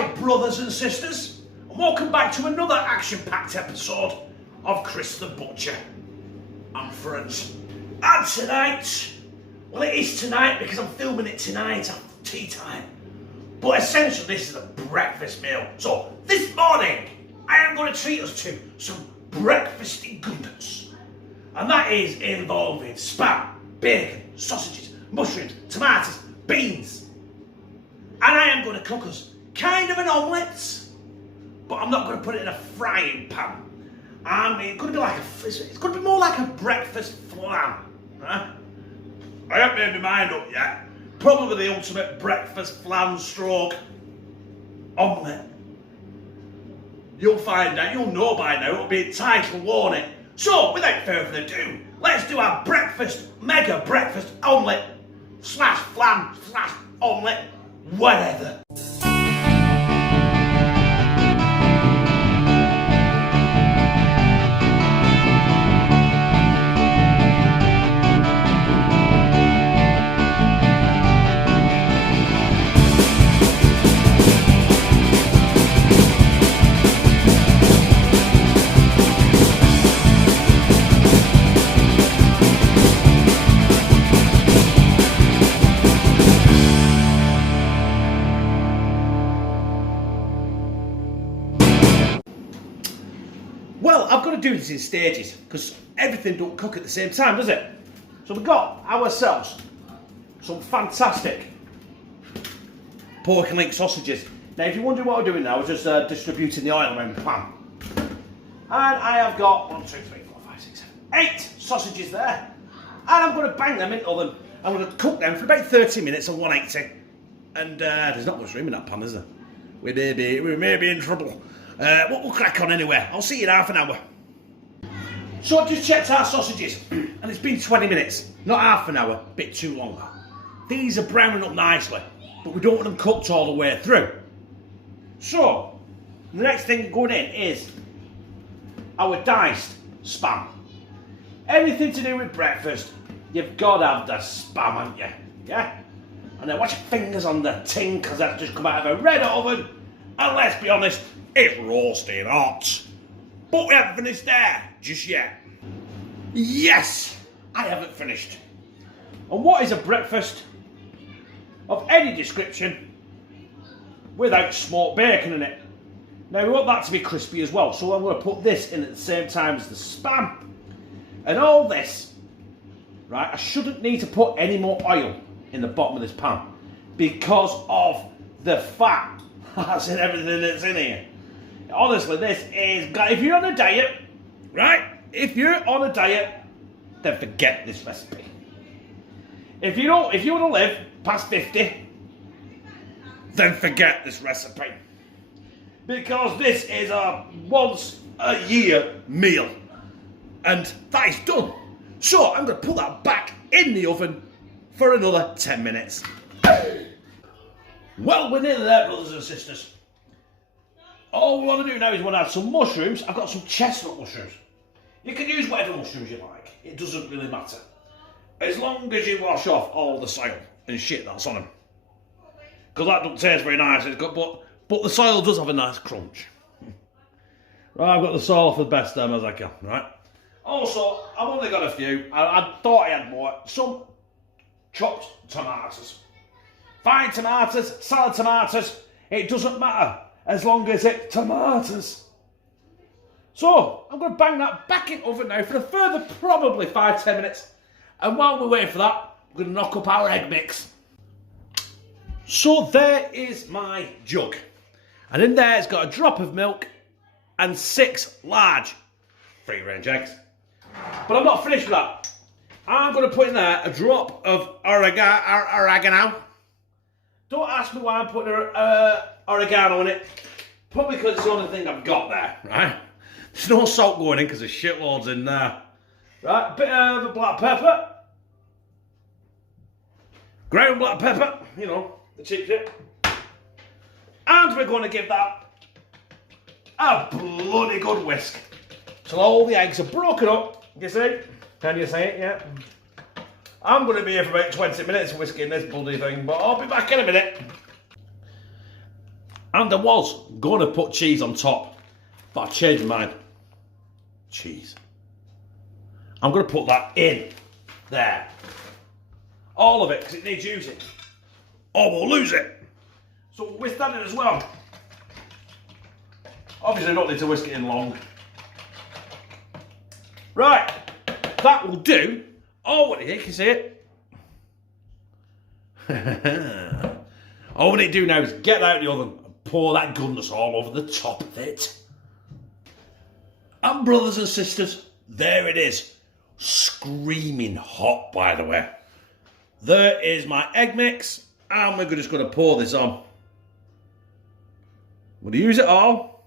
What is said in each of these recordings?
Ahoy brothers and sisters, and welcome back to another action-packed episode of Chris the Butcher and Friends. And tonight, well it is tonight because I'm filming it tonight after tea time, but essentially this is a breakfast meal. So this morning, I am going to treat us to some breakfasty goodness, and that is involving spam, bacon, sausages, mushrooms, tomatoes, beans. And I am going to cook us kind of an omelette, but I'm not going to put it in a frying pan. It's going to be more like a breakfast flan. Huh? I haven't made my mind up yet. Probably the ultimate breakfast flan stroke omelette. You'll find out, you'll know by now, it'll be a title, won't it? So, without further ado, let's do our mega breakfast omelette / flan / omelette. Whatever. Well, I've got to do this in stages because everything don't cook at the same time, does it? So we've got ourselves some fantastic pork and leek sausages. Now, if you're wondering what I'm doing now, I'm just distributing the oil around the pan. And I have got 1, 2, 3, 4, 5, 6, 7, 8 sausages there. And I'm going to bang them in the oven. I'm going to cook them for about 30 minutes on 180. And there's not much room in that pan, is there? We may be in trouble. We'll crack on anyway. I'll see you in half an hour. So I've just checked our sausages, and it's been 20 minutes. Not half an hour, a bit too long. These are browning up nicely, but we don't want them cooked all the way through. So, the next thing going in is our diced spam. Anything to do with breakfast, you've got to have the spam, haven't you? Yeah? And then watch your fingers on the tin, because that's just come out of a red oven. And let's be honest, it's roasting hot. But we haven't finished there just yet. Yes, I haven't finished. And what is a breakfast of any description without smoked bacon in it? Now we want that to be crispy as well, so I'm going to put this in at the same time as the spam. And all this, right, I shouldn't need to put any more oil in the bottom of this pan because of the fat that's in everything that's in here. Honestly, this is, if you're on a diet, right? If you're on a diet, then forget this recipe. If you want to live past 50, then forget this recipe. Because this is a once a year meal. And that is done. So I'm going to put that back in the oven for another 10 minutes. Well, we're nearly there, brothers and sisters. All we want to do now is we want to add some mushrooms. I've got some chestnut mushrooms. You can use whatever mushrooms you like. It doesn't really matter. As long as you wash off all the soil and shit that's on them. Because that don't taste very nice, but the soil does have a nice crunch. Right, I've got the soil for the best as I can, right? Also, I've only got a few. I thought I had more. Some chopped tomatoes. Fine tomatoes, salad tomatoes, it doesn't matter as long as it's tomatoes. So, I'm going to bang that back in the oven now for a further probably 5-10 minutes. And while we're waiting for that, we're going to knock up our egg mix. So there is my jug. And in there it's got a drop of milk and 6 large free-range eggs. But I'm not finished with that. I'm going to put in there a drop of oregano. Don't ask me why I'm putting oregano in it. Probably because it's the only thing I've got there, right? There's no salt going in because there's shitloads in there. Right, a bit of black pepper. Ground black pepper, you know, the cheap shit. And we're going to give that a bloody good whisk till all the eggs are broken up. You see? Can you see it? Yeah. I'm going to be here for about 20 minutes whisking this bloody thing, but I'll be back in a minute. And I was going to put cheese on top, but I changed my mind. Cheese. I'm going to put that in there. All of it, because it needs using. Or we'll lose it. So we'll whisk that in as well. Obviously, I don't need to whisk it in long. Right, that will do. Oh, what the heck is it? All we need to do now is get that out of the oven and pour that goodness all over the top of it. And brothers and sisters, there it is. Screaming hot, by the way. There is my egg mix, and we're just going to pour this on. I'm going to use it all.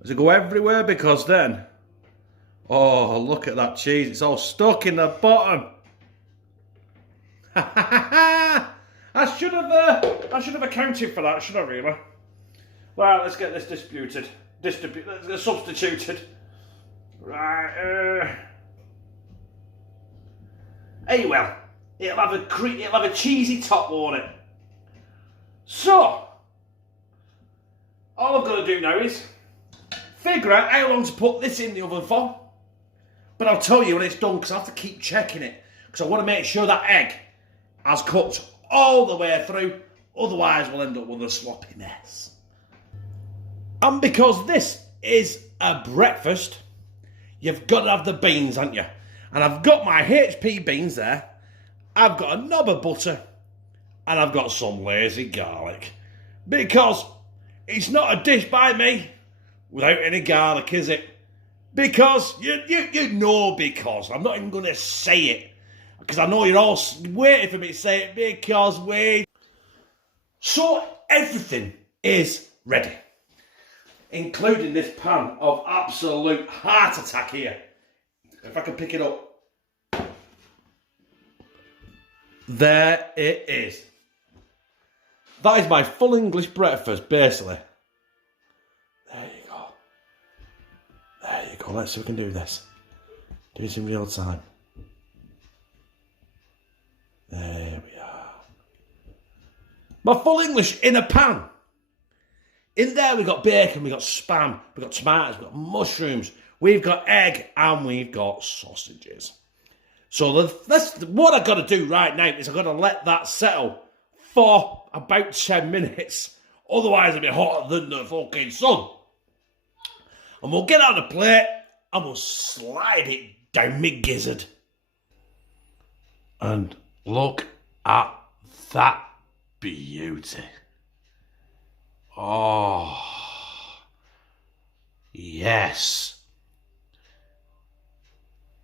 Does it go everywhere? Because then, oh, look at that cheese. It's all stuck in the bottom. I should have accounted for that, should I really? Well, let's get this let's get substituted. Right. Hey, well, it'll have a cheesy top, won't it? So, all I've got to do now is figure out how long to put this in the oven for. But I'll tell you when it's done, because I have to keep checking it, because I want to make sure that egg has cooked all the way through. Otherwise, we'll end up with a sloppy mess. And because this is a breakfast, you've got to have the beans, haven't you? And I've got my HP beans there. I've got a knob of butter. And I've got some lazy garlic. Because it's not a dish by me without any garlic, is it? Because, you know because. I'm not even going to say it. Because I know you're all waiting for me to say it. Because wait. So everything is ready. Including this pan of absolute heart attack here. If I can pick it up. There it is. That is my full English breakfast, basically. There you go. There you go. Let's see if we can do this. Do this in real time. There we are. My full English in a pan. In there we've got bacon, we've got spam, we've got tomatoes, we've got mushrooms, we've got egg, and we've got sausages. So what I've got to do right now is I've got to let that settle for about 10 minutes. Otherwise it'll be hotter than the fucking sun. And we'll get it on a plate and we'll slide it down my gizzard. And look at that beauty. Oh, yes.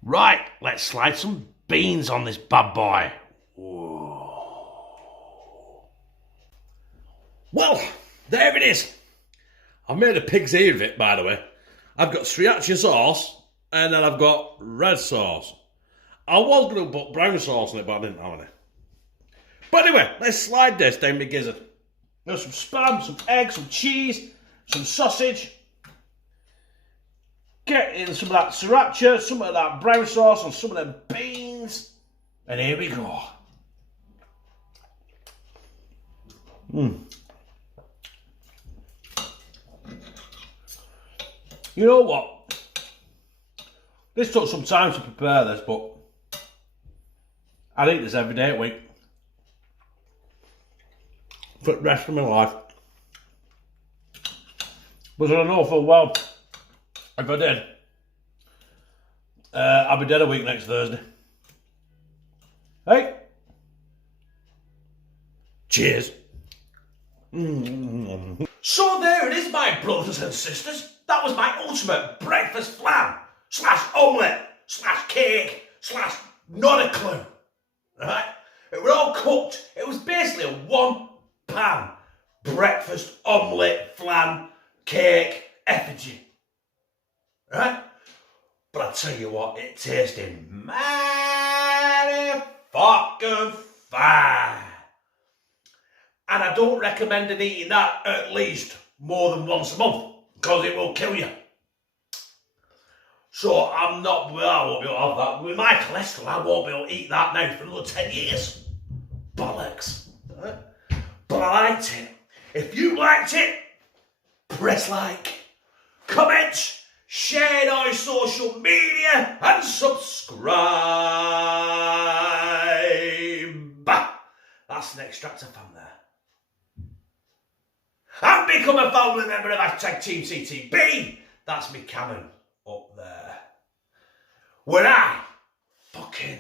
Right, let's slide some beans on this bad boy. Whoa. Well, there it is. I've made a pig's ear of it, by the way. I've got sriracha sauce, and then I've got red sauce. I was going to put brown sauce on it, but I didn't have any. But anyway, let's slide this down my gizzard. There's some spam, some eggs, some cheese, some sausage. Get in some of that sriracha, some of that brown sauce, and some of them beans. And here we go. You know what? This took some time to prepare this, but I'd eat this every day a week. For the rest of my life. But I know full well, if I did, I'll be dead a week next Thursday. Hey! Cheers! So there it is, my brothers and sisters. That was my ultimate breakfast flan / omelette / cake / not a clue. Right? It was all cooked. It was basically a one-pan breakfast omelette flan cake effigy. Right? But I tell you what, it tasted mighty fucking fine. And I don't recommend eating that at least more than once a month, because it will kill you. So I won't be able to have that. With my cholesterol, I won't be able to eat that now for another 10 years. Bollocks. Right? But I liked it. If you liked it, press like, comment, share it on social media, and subscribe. That's an extractor fan there. And become a family member of hashtag Team CTB. That's me cannon up there. Where I fucking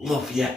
love you.